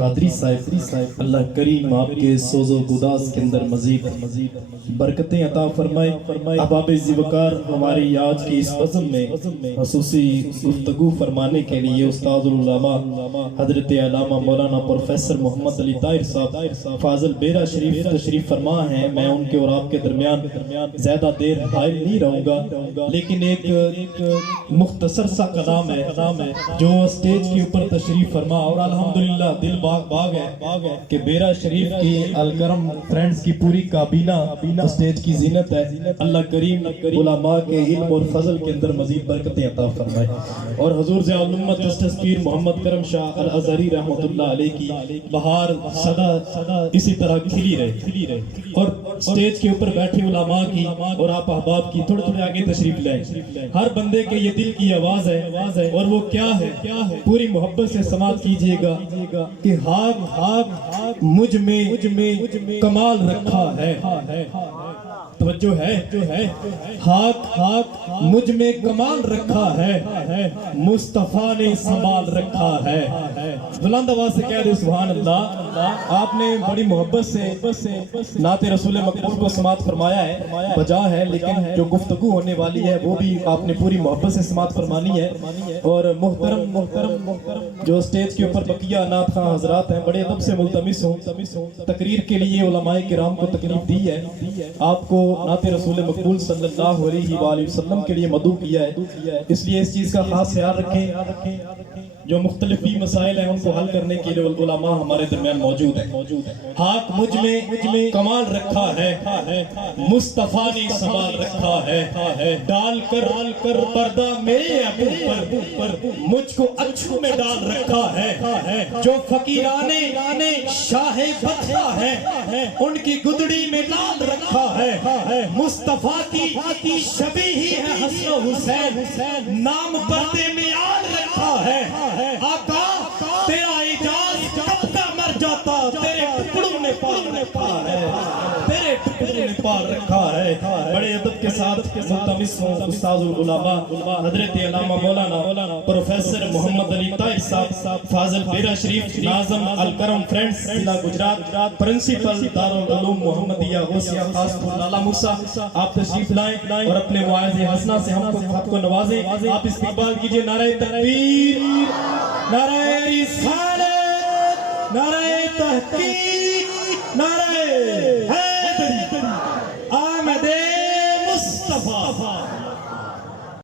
قادری صاحب، اللہ کریم آپ کے سوز و گداز کے اندر مزید برکتیں عطا فرمائے۔ احباب ذوقار، ہماری آج کی اس بزم میں خصوصی گفتگو فرمانے کے لیے استاد العلماء حضرت علامہ مولانا پروفیسر محمد علی طاہر صاحب فاضل بیرا شریف تشریف فرما ہیں۔ میں ان کے اور آپ کے درمیان زیادہ دیر حائل نہیں رہوں گا، لیکن ایک مختصر سا کلام ہے جو اسٹیج کے اوپر تشریف فرما، اور الحمدللہ دل باغ ہے کہ بیرا شریف کی الکرم فرینڈز کی پوری کابینہ اسٹیج کی زینت ہے۔ اللہ کریم علماء کے علم اور فضل کے اندر مزید برکتیں عطا فرمائے، اور حضور ضیاء الامت جسٹس پیر محمد کرم شاہ الازہری رحمۃ اللہ علیہ کی بہار سدا اسی طرح کھلی رہے، اور اسٹیج کے اوپر بیٹھے علماء کی اور آپ احباب کی تھوڑے آگے تشریف لائیں۔ ہر بندے کے یہ دل کی آواز ہے، اور وہ کیا ہے؟ پوری محبت سے سماعت کیجئے گا کہ ہاک مجھ میں کمال رکھا ہے، توجہ ہے، ہاک مجھ میں کمال رکھا ہے، مصطفیٰ نے سنبھال رکھا ہے۔ بلند آواز سے کہہ دے سبحان اللہ۔ آپ نے بڑی محبت سے نعت رسول مقبول کو سماعت فرمایا ہے، بجا ہے، لیکن جو گفتگو ہونے والی ہے وہ بھی آپ نے پوری محبت سے سماعت فرمانی ہے۔ اور محترم جو اسٹیج کے اوپر بقیہ نعت خواہ حضرات ہیں، بڑے ادب سے ملتمس ہوں، تقریر کے لیے علماء کرام کو تکلیف دی ہے، آپ کو نعت رسول مقبول صلی اللہ علیہ وآلہ وسلم کے لیے مدعو کیا ہے، اس لیے اس چیز کا خاص خیال رکھیں۔ جو مختلف مسائل ہیں ان کو حل کرنے کے لیے علماء ہمارے درمیان موجود ہیں۔ ہاک مجھ میں کمال رکھا ہے، مصطفیٰ نے سنبھال رکھا ہے، ڈال کر پردہ میرے ابو پر مجھ کو اچھو میں ڈال رکھا ہے، جو فقیرانے شاہ بدخا ہے ان کی گدڑی میں ڈال رکھا ہے، مصطفیٰ کی شبیہ ہی ہے حسن و حسین، نام پردے میں آل رکھا ہے۔ آقا تیرا اعجاز کب کا مر جاتا، تیرے ٹکڑوں نے پال رکھا ہے، تیرے ٹکڑوں نے پال رکھا ہے۔ بڑے ادب کے ساتھ ملتمس ہوں استاد العلماء حضرت علامہ مولانا پروفیسر محمد علی طاہر صاحب فاضل بیرا شریف، ناظم الکرم فرینڈز ضلع گجرات، پرنسپل دارالعلوم محمدیہ غوثیہ خاص لالا موسیٰ، آپ تشریف لائیں اور اپنے واعظ حسنہ سے ہم کو نوازیں۔ آپ استقبال کیجئے نعرہ تکبیر، نعرہ رسالت، نعرہ تحقیق، نعرہ